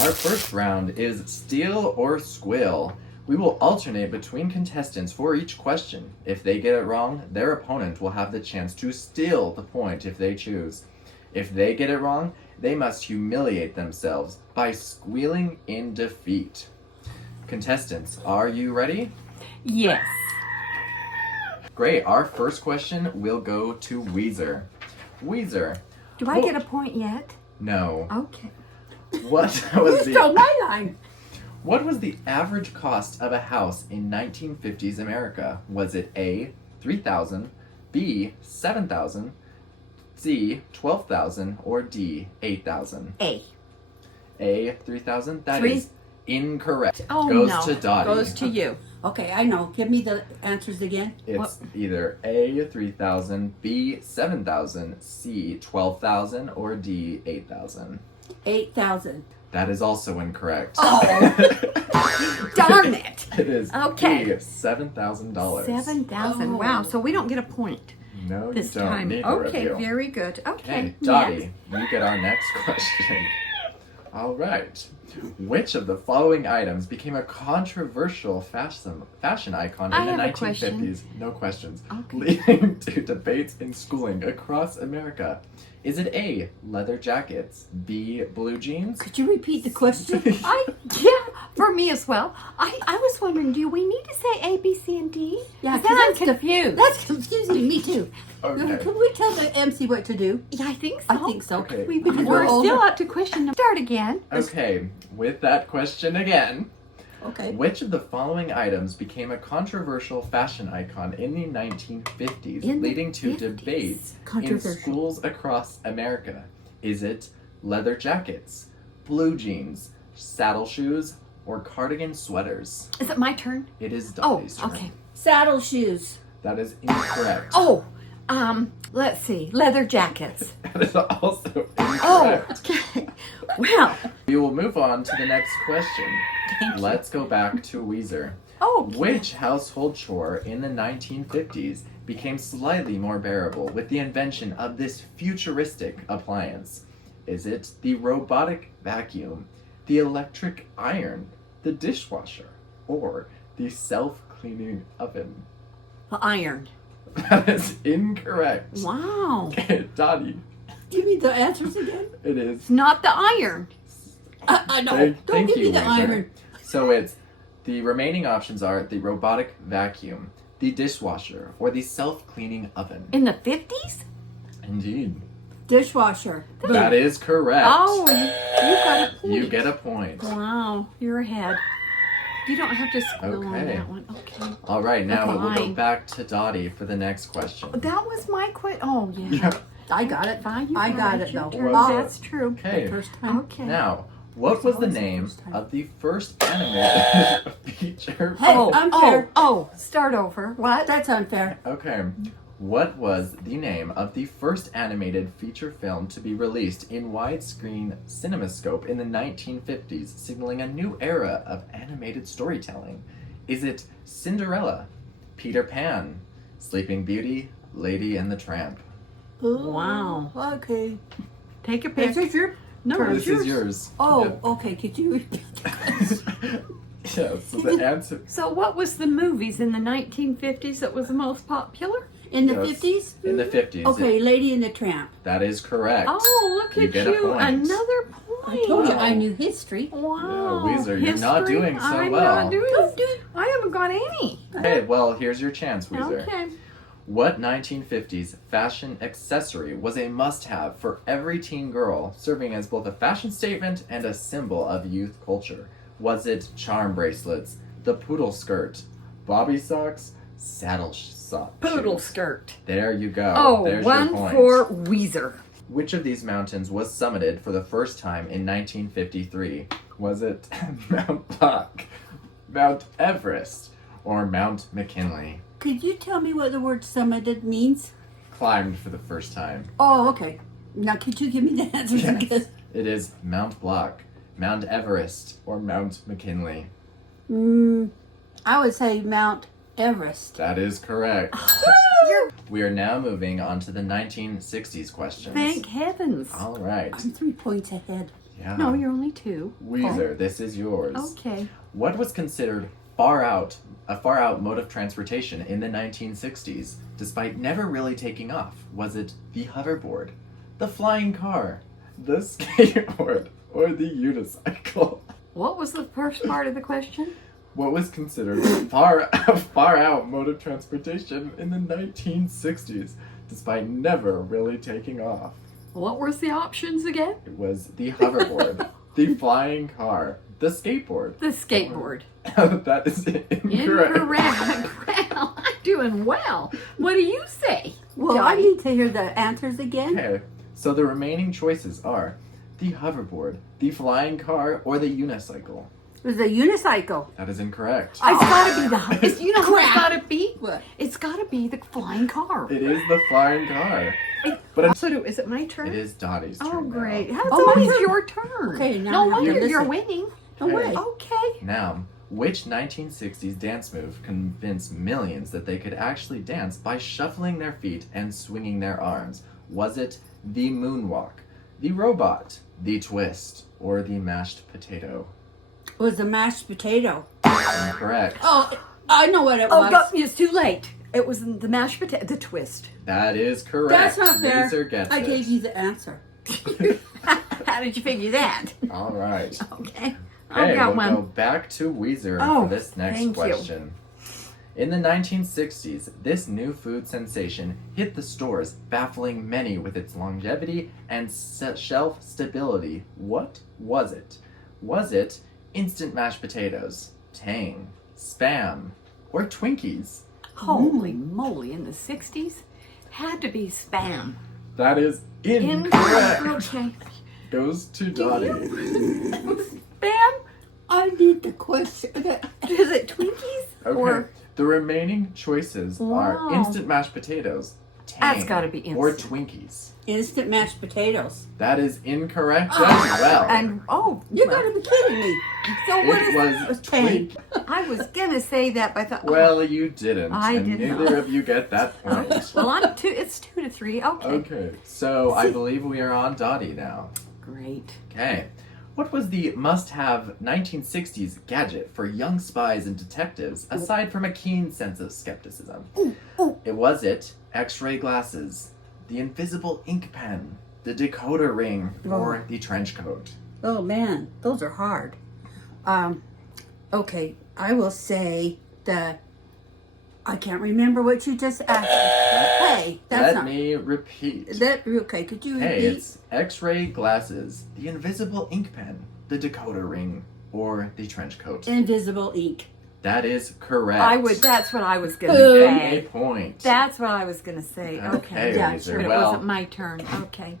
Our first round is Steal or Squill. We will alternate between contestants for each question. If they get it wrong, their opponent will have the chance to steal the point if they choose. If they get it wrong, they must humiliate themselves by squealing in defeat. Contestants, are you ready? Yes. Great. Our first question will go to Weezer. Weezer. Do I get a point yet? No. Okay. What was You stole my line. What was the average cost of a house in 1950s America? Was it A, $3,000, B, $7,000, C, $12,000, or D, $8,000? A. A, $3,000? That Three. is incorrect. Oh, Goes no. to Dottie. Goes to you. Okay, I know. Give me the answers again. It's either A, $3,000, B, $7,000, C, $12,000, or D, $8,000. 8,000. That is also incorrect. Oh. Darn it. It is Okay. B, $7,000. 7,000. Oh. Wow. So we don't get a point No, you this don't. time. Neither of Okay. you. Very good. Okay. Okay, Dottie, Next. you get our next question. All right. Which of the following items became a controversial fashion icon in I the have a 1950s? question. No questions. Okay. Leading to debates in schooling across America. Is it A, leather jackets, B, blue jeans? Could you repeat the question? Yeah, for me as well. I was wondering, do we need to say A, B, C, and D? Yeah, Because then I'm 'cause confused. That's confusing. Me too. Okay. Can we tell the MC what to do? Yeah, I think so. I think so. Okay. Because We're over. still up to question number. Start again. Okay, with that question again. Okay. Which of the following items became a controversial fashion icon in the 1950s, In the leading to 50s? debates in Controversial. schools across America? Is it leather jackets, blue jeans, saddle shoes, or cardigan sweaters? Is it my turn? It is Oh, Dottie's turn. okay. Saddle shoes. That is incorrect. Oh, let's see. Leather jackets. That is also Oh, incorrect. okay. Well, We will move on to the next question. Thank you. Let's go back to Weezer. oh, Which household chore in the 1950s became slightly more bearable with the invention of this futuristic appliance? Is it the robotic vacuum, the electric iron, the dishwasher, or the self-cleaning oven? iron. That is incorrect. Wow. Okay, Dottie, Give me the answers again. it is. It's not the iron. I know. Thank Don't give you, me the Weezer. iron. So it's the remaining options are the robotic vacuum, the dishwasher, or the self-cleaning oven. In the 50s? Indeed. Dishwasher. That is correct. Oh, you got a point. You get a point. Wow, you're ahead. You don't have to squeal on Okay. that one. Okay. All right, now That's we'll go fine. back to Dottie for the next question. That was my question. Oh, yeah. Yeah. I got it. Fine, you I got it, it your though. turn. Well, That's true. Okay. The first time. Okay. Now, what was the always the name first time. of the first animated feature Hey, film? unfair. Start over. What? That's unfair. Okay. What was the name of the first animated feature film to be released in widescreen cinemascope in the 1950s, signaling a new era of animated storytelling? Is it Cinderella, Peter Pan, Sleeping Beauty, Lady and the Tramp? Wow. Okay. Take a pick. This is your. No, turn. it's This is yours. yours. Oh, okay. Could you repeat? Yeah, so the answer. So what was the movies in the 1950s that was the most popular? In the Yes. 50s? In the 50s. Okay, Lady and the Tramp. That is correct. Oh, look You at get a you. point. Another point. I told you Wow. I knew history. Wow. Yeah, Weezer, you're not History? doing so I'm well. Not doing Don't do it. I haven't got any. Okay, well, here's your chance, Weezer. Okay. What 1950s fashion accessory was a must-have for every teen girl, serving as both a fashion statement and a symbol of youth culture? Was it charm bracelets, the poodle skirt, bobby socks, saddle sock Poodle shoes? skirt. There you go. Oh, There's one your point. for Weezer. Which of these mountains was summited for the first time in 1953? Was it Mount Blanc, Mount Everest, or Mount McKinley? Could you tell me what the word summited means? Climbed for the first time. Oh, okay. Now, could you give me the answers? Yes. Because It is Mount Blanc, Mount Everest, or Mount McKinley. I would say Mount Everest. That is correct. We are now moving on to the 1960s questions. Thank heavens. All right. I'm 3 points ahead. Yeah. No, you're only 2. Weezer, this is yours. Okay. What was considered a far out mode of transportation in the 1960s, despite never really taking off? Was it the hoverboard, the flying car, the skateboard, or the unicycle? What was the first part of the question? What was considered a far out mode of transportation in the 1960s, despite never really taking off? What were the options again? It was the hoverboard, the flying car, the skateboard. The skateboard. That is incorrect. Incorrect. Well, I'm doing well. What do you say? Well, I Dottie? need to hear the answers again. Okay, so the remaining choices are the hoverboard, the flying car, or the unicycle. It was a unicycle. That is incorrect. It's gotta be the. You know what it's Crap. gotta be? What? It's gotta be the flying car. It is the flying car. But Is it my turn? it is Dottie's turn. Oh, now. great. How Oh, it's my always turn. your turn. Okay, now no I have to wonder you're listen. winning. No way. Okay. Now, which 1960s dance move convinced millions that they could actually dance by shuffling their feet and swinging their arms? Was it the moonwalk, the robot, the twist, or the mashed potato? It was a mashed potato. Incorrect. Oh, I know what it Oh, was. God, it's too late. It was the mashed potato, the twist. That is correct. That's not fair. Weezer gets I it. gave you the answer. How did you figure that? All right. Okay. Okay, I've got we'll one. go back to Weezer Oh, for this next thank you. question. In the 1960s, this new food sensation hit the stores, baffling many with its longevity and shelf stability. What was it? Was it instant mashed potatoes, Tang, Spam, or Twinkies? Holy moly, in the 60s? Had to be Spam. That is incorrect. Okay. Goes to Dottie. Spam? I need the question. Is it Twinkies? Okay. Or The remaining choices Wow. are instant mashed potatoes, Tang, That's gotta be or instant. Twinkies. Instant mashed potatoes. That is incorrect as well. And You well, gotta be kidding me. so what it is was Tang. Twink. I was gonna say that, but I thought. Well, you didn't. I and did neither not. of you get that point. Well, I'm 2. It's 2-3. Okay. Okay, so I believe we are on Dottie now. Great. Okay. What was the must-have 1960s gadget for young spies and detectives, aside from a keen sense of skepticism? It was X-ray glasses, the invisible ink pen, the decoder ring, or the trench coat? Oh man, those are hard. Okay, I will say I can't remember what you just asked. Hey, that's Let not. me repeat. Okay, could you Hey, repeat? it's X-ray glasses, the invisible ink pen, the decoder ring, or the trench coat. Invisible ink. That is correct. That's what I was gonna Boom. A say. point. That's what I was gonna say. Okay, Okay. Yeah, Weezer. sure. But it Well, wasn't my turn. Okay.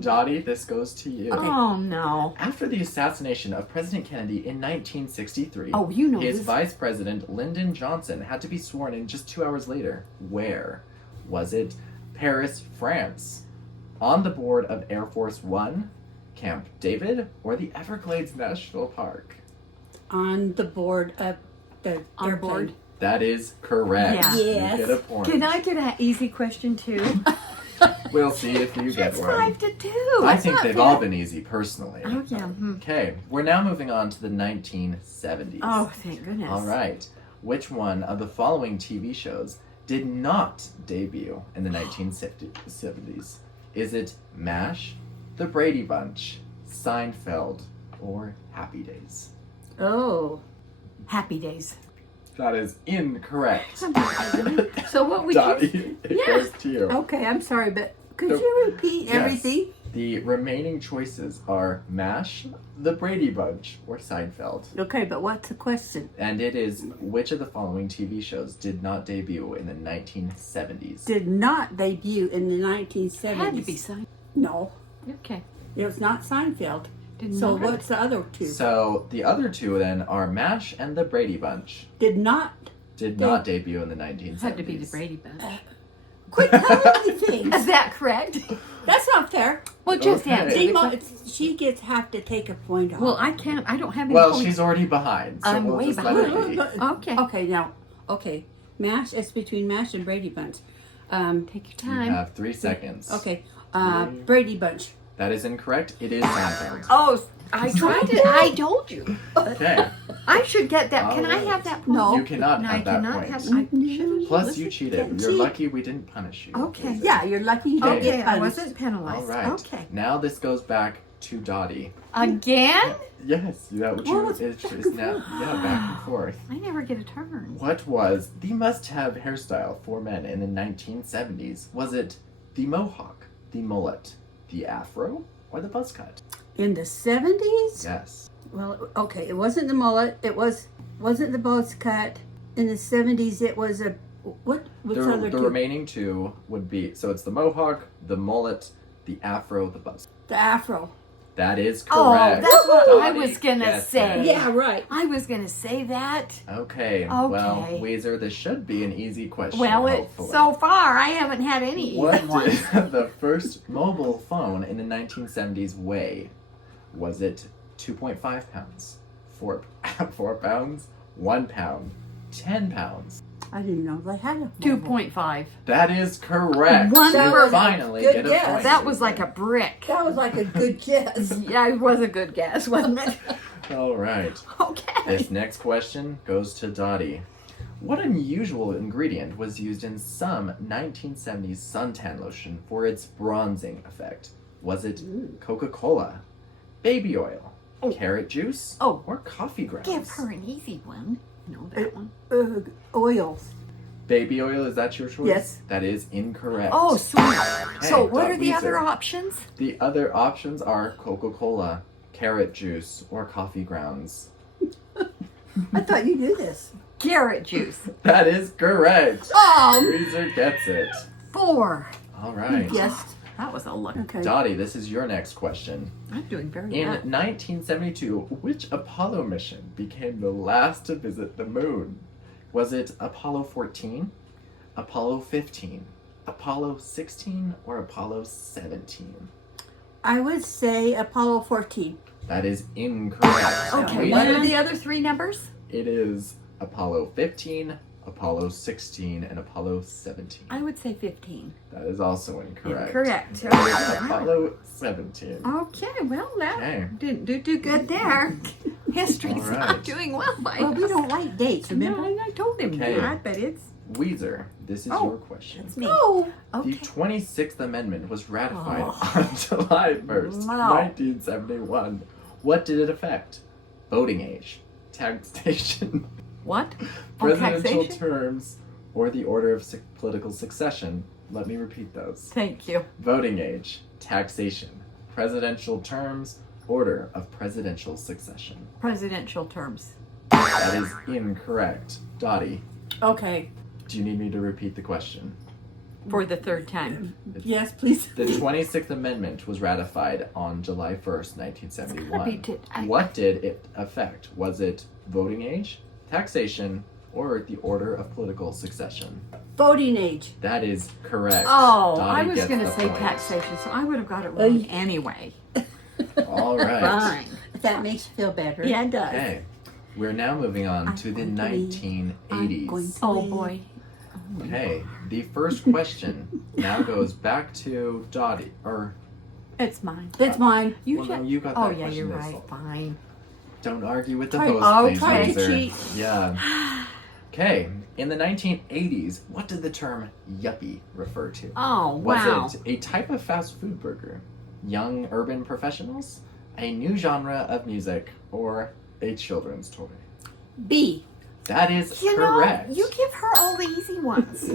Dottie, this goes to you. Oh no. After the assassination of President Kennedy in 1963, Oh, you know his this. vice president, Lyndon Johnson, had to be sworn in just 2 hours later. Where? Was it Paris, France, on the board of Air Force One, Camp David, or the Everglades National Park? On the board of the On airplane. board. That is correct. Yeah. Yes. You get a point. Can I get an easy question too? We'll see if you get It's one. 5-2. I That's think not they've fair. all been easy, personally. Oh yeah. Okay, we're now moving on to the 1970s. Oh, thank goodness. All right. Which one of the following TV shows did not debut in the 1970s? Is it MASH, The Brady Bunch, Seinfeld, or Happy Days? Oh. Happy Days. That is incorrect. So what would you? Dottie, it Yeah. goes to you. Okay, I'm sorry, but could Nope. you repeat Yes. everything? The remaining choices are MASH, The Brady Bunch, or Seinfeld. Okay, but what's the question? And it is which of the following TV shows did not debut in the 1970s? Did not debut in the 1970s. Had to be signed. No, Okay. it was not Seinfeld. Didn't So know. what's the other two? So the other two then are MASH and The Brady Bunch. Did not. Did not debut in the 1970s. Had to be the Brady Bunch. Quit telling me things. Is that correct? That's not fair. Well, just Okay. answer. She, the mo- question. she gets have to take a point off. Well, I can't. I don't have any Well, points. she's already behind, so I'm we'll way just let it be. Okay. Okay, now, okay. MASH, it's between MASH and Brady Bunch. Take your You time. have 3 seconds. Okay, Three. Brady Bunch. That is incorrect. It is Seinfeld. Oh, I tried it. I told you. Okay. I should get that. Can I Alright. have that point? No. You cannot No, have I that cannot point. have. I should've Plus, listened. you cheated. Can't You're cheat. lucky we didn't punish you. Okay. Yeah, you're lucky you don't Okay, get I punished. wasn't penalized. All right. Okay. Now this goes back to Dottie. Again? Yes, that what Well, you it's it's back is and now. Yeah, back and forth. I never get a turn. What was the must-have hairstyle for men in the 1970s? Was it the mohawk, the mullet, the afro, or the buzz cut? In the 70s? Yes. Well, okay, it wasn't the mullet. Wasn't the buzz cut. In the 70s, it was a what? What's The, other the two? remaining two would be so it's the mohawk, the mullet, the afro, the buzz. The afro. That is Oh, correct. that's what I Dottie was gonna gets say. it. Yeah, right. I was gonna say that. Okay. Well, Okay. Weezer, this should be an easy question. Well, hopefully. so far I haven't had any easy What ones. did the first mobile phone in the 1970s weigh? Was it 2.5 pounds, 4 pounds, 1 pound, 10 pounds? I didn't know they had a 2.5. That is correct. Wonderful. You finally Good get a guess. point. That was like a brick. That was like a good guess. Yeah, it was a good guess, wasn't it? All right. Okay. This next question goes to Dottie. What unusual ingredient was used in some 1970s suntan lotion for its bronzing effect? Was it Coca-Cola, baby oil, Oh. carrot juice, Oh. or coffee grounds? Give her an easy one. No, that one. Oils. Baby oil, is that your choice? Yes. That is incorrect. Oh, sweet. So Okay, what are the Weezer. other options? The other options are Coca-Cola, carrot juice, or coffee grounds. I thought you knew this. Carrot juice. That is correct. Oh, Weezer gets it. 4. All right. Guessed. That was a luck. Okay. Dottie, this is your next question. I'm doing very In well. 1972, which Apollo mission became the last to visit the moon? Was it Apollo 14, Apollo 15, Apollo 16, or Apollo 17? I would say Apollo 14. That is incorrect. Okay, Weezer, what are the other 3 numbers? It is Apollo 15, Apollo 16, and Apollo 17. I would say 15. That is also incorrect. Correct. It is Apollo 17. Okay, well, that Okay. didn't do too good there. History's All right. not doing well by Well, we us. don't like dates, No, remember? I told him Okay. that, but it's... Weezer, this is Oh, your question. It's me. Oh. Okay. The 26th Amendment was ratified Oh. on July 1st, Wow. 1971. What did it affect? Voting age, taxation, What? Oh, presidential taxation? terms, or the order of political succession. Let me repeat those. Thank you. Voting age, taxation, presidential terms, order of presidential succession. Presidential terms. That is incorrect. Dottie, Okay. do you need me to repeat the question? For the 3rd time. Yes, please. The 26th Amendment was ratified on July 1st, It's gotta 1971. be What did it affect? Was it voting age, taxation, or the order of political succession? Voting age. That is correct. Oh, Dottie I was gets going to the say point. taxation, so I would have got it wrong anyway. All right. Fine. If that makes you feel better. Yeah, it does. Okay. We're now moving on I'm to the going to leave. I'm going 1980s. to Oh, leave. boy. Okay. The first question now goes back to Dottie. Or, It's mine. That's mine. You well, ju- no, you got Oh, that yeah, question you're this right. all. Fine. Don't argue with the Try- host, oh, please, try to Weezer. cheat. Yeah. Okay. In the 1980s, what did the term yuppie refer to? Oh, Was wow. it a type of fast food burger, young urban professionals, a new genre of music, or a children's toy? B. That is You correct. know, you give her all the easy ones.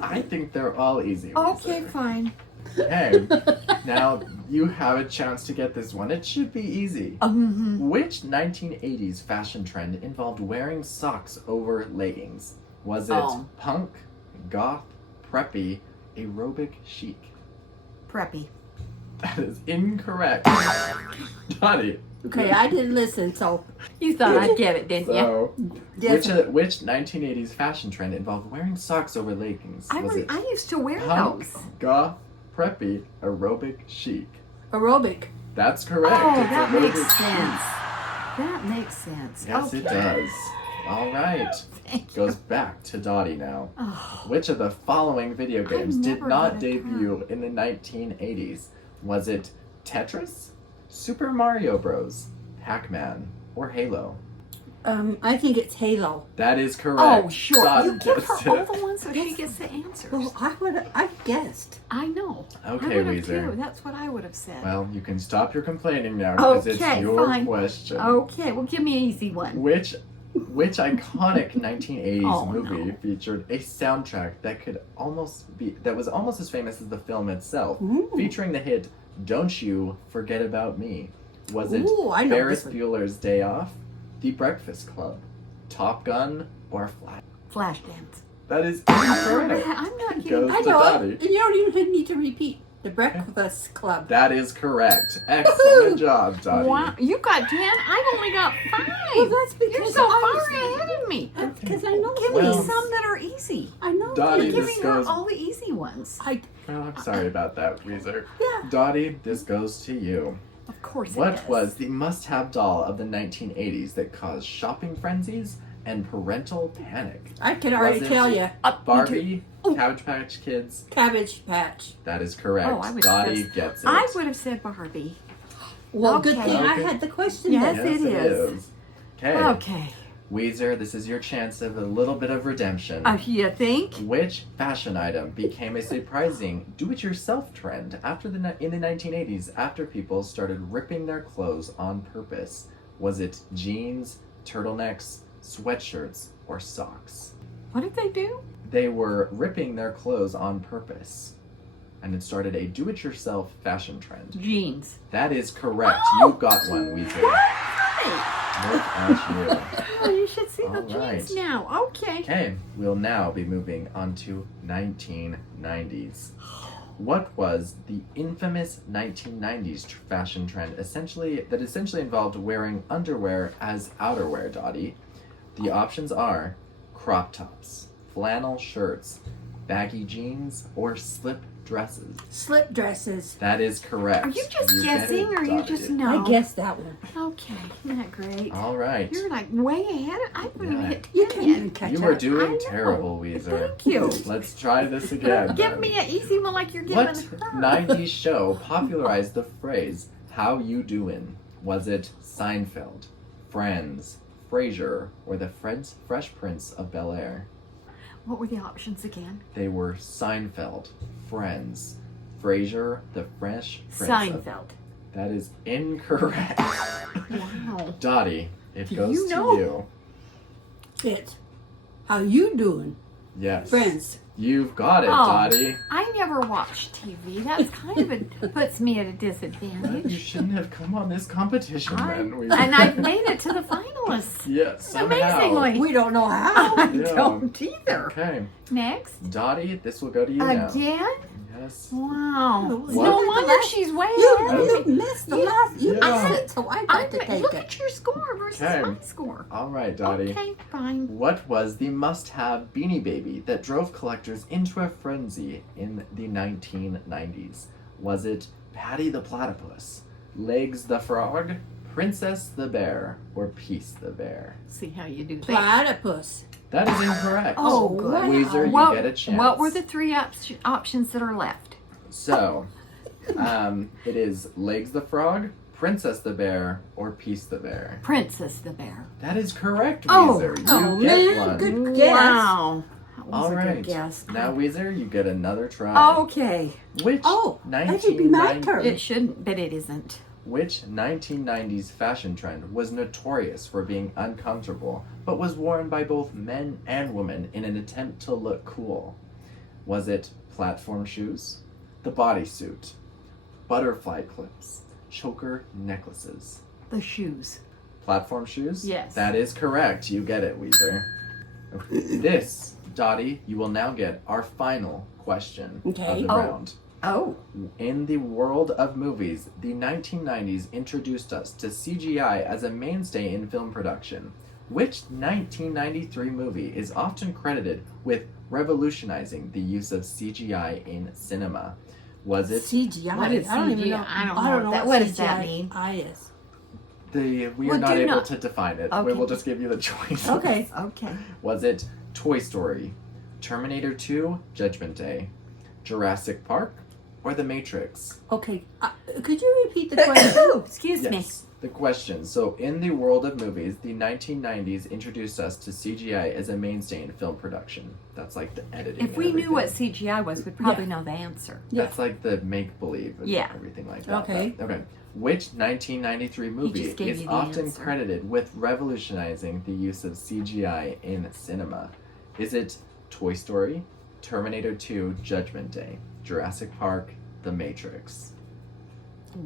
I think they're all easy. Okay, Weezer. fine. Okay. Now you have a chance to get this one. It should be easy. Which 1980s fashion trend involved wearing socks over leggings? Was it Oh. punk, goth, preppy, aerobic chic? Preppy. That is incorrect. Dottie. Okay, I didn't listen, so You thought I'd get it, didn't you? So, yes. which 1980s fashion trend involved wearing socks over leggings? Was it I used to wear punk, those. goth, preppy, aerobic chic? Aerobic. That's correct. Oh, It's that aerobic makes chic. sense. That makes sense. Yes, okay. it does. All right. Thank you. Goes back to Dottie now. Oh, Which of the following video games did never not got a debut in the 1980s? Was it Tetris, Super Mario Bros., Pac-Man, or Halo? I think it's Halo. That is correct. Oh, sure. Dottie You give gets her all it. the ones so she gets the answers. Well, I guessed. I know. Okay, I would have Weezer. too. That's what I would have said. Well, you can stop your complaining now because it's Okay, your fine. question. Okay, well, give me an easy one. Which iconic 1980s Oh, movie no. featured a soundtrack that was almost as famous as the film itself, Ooh. featuring the hit "Don't You Forget About Me"? Was it Ooh, I know Ferris this one. Bueller's Day Off, The Breakfast Club, Top Gun, or Flash? Flashdance. That is I'm incorrect. not It kidding. goes I to know Dottie. it. And you don't even need to repeat. The Breakfast Club. That is correct. Excellent job, Dottie. Wow, you got 10. I only got 5. Well, that's because You're so I far was- ahead of me. Because I know Give Well- me some that are easy. I know. Dottie, You're this giving her goes- all the easy ones. I Oh, I'm sorry about that, Weezer. yeah. Dottie, this goes to you. Of course it What is. was the must-have doll of the 1980s that caused shopping frenzies and parental panic? I can already Was it- tell you. Me too. Barbie, Ooh. Cabbage Patch Kids. Cabbage Patch. That is correct. Oh, I would Dottie have- gets it. I would have said Barbie. Well, good Okay. thing I Okay. had the question. Yes, then. Yes, it it is. is. Okay. Okay. Weezer, this is your chance of a little bit of redemption. You think? Which fashion item became a surprising do-it-yourself trend in the 1980s after people started ripping their clothes on purpose? Was it jeans, turtlenecks, sweatshirts, or socks? What did they do? They were ripping their clothes on purpose, and it started a do-it-yourself fashion trend. Jeans. That is correct. Oh! You got one, Weezer. Right. Look at you. Oh, you should see the All jeans right. now. Okay. Okay, we'll now be moving on to 1990s. What was the infamous 1990s fashion trend that essentially involved wearing underwear as outerwear, Dottie? The options are crop tops, flannel shirts, baggy jeans, or slip dresses. Slip dresses. That is correct. Are you just You get guessing it, or you Dottie. just know? I guessed that one. Okay. Isn't that great? All right. You're like way ahead. I wouldn't even Yeah. hit 10 You can't yet. even catch You up. are I doing know. terrible, Weezer. Thank you. Let's try this again. Give then. me an easy one like you're giving What her. 90s show popularized the phrase, "How you doin'"? Was it Seinfeld, Friends, Frasier, or the Fresh Prince of Bel-Air? What were the options again? They were Seinfeld, Friends, Frasier, the Fresh Prince of... Seinfeld. That is incorrect. Wow. Dottie, it Do goes you to know? you. It. How you doing, Yes. friends? You've got it, Oh. Dottie. I never watch TV. That's kind of puts me at a You disadvantage. shouldn't have come on this competition, then. And I've made it to the finalists. Yes, somehow. Amazingly. We don't know how. I Yeah. don't either. Okay. Next. Dottie, this will go to you now. Again? Yes. Wow. What? No wonder she's way ahead of You me. missed the last. You Yeah. missed it, so I got to take Look it. at your score versus Okay. my score. All right, Dottie. Okay, fine. What was the must-have Beanie Baby that drove collectors into a frenzy in the 1990s? Was it Patty the Platypus, Legs the Frog, Princess the Bear, or Peace the Bear? See how you do that. Platypus. That is incorrect. Oh, good. Weezer, you What, get a chance. what were the three options that are left? So, it is Legs the Frog, Princess the Bear, or Peace the Bear. Princess the Bear. That is correct, Oh, Weezer. You oh, get man, one. good guess. Wow. That was All a right. good guess. Now, Weezer, you get another try. Okay. Which Oh, that should be my 1990 turn. It shouldn't, but it isn't. Which 1990s fashion trend was notorious for being uncomfortable, but was worn by both men and women in an attempt to look cool? Was it platform shoes, the bodysuit, butterfly clips, choker necklaces? The shoes. Platform shoes? Yes. That is correct. You get it, Weezer. This, Dottie, you will now get our final question Okay. of the Oh. round. Oh. In the world of movies, the 1990s introduced us to CGI as a mainstay in film production. Which 1993 movie is often credited with revolutionizing the use of CGI in cinema? Was it CGI. What is I don't even know. CGI? I don't know what does that mean? Is. we are Well, not do able not- to define it. Okay. We will just give you the choice. Okay. Okay. Was it Toy Story, Terminator 2, Judgment Day, Jurassic Park, or The Matrix? Okay, could you repeat the question? Excuse me. Yes. The question. So, in the world of movies, the 1990s introduced us to CGI as a mainstay in film production. That's like the editing. If we and knew what everything. CGI was, we'd probably know the answer. That's like the make-believe and Yeah. everything like that. Okay. Okay. Which 1993 movie just gave is you the often answer. credited with revolutionizing the use of CGI in cinema? Is it Toy Story, Terminator 2, Judgment Day, Jurassic Park, The Matrix?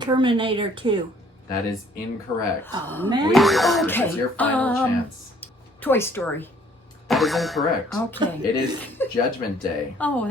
Terminator 2. That is incorrect. Oh, man. Weezer, Okay, this is your final chance. Toy Story. That is incorrect. Okay. It is Judgment Day. Oh,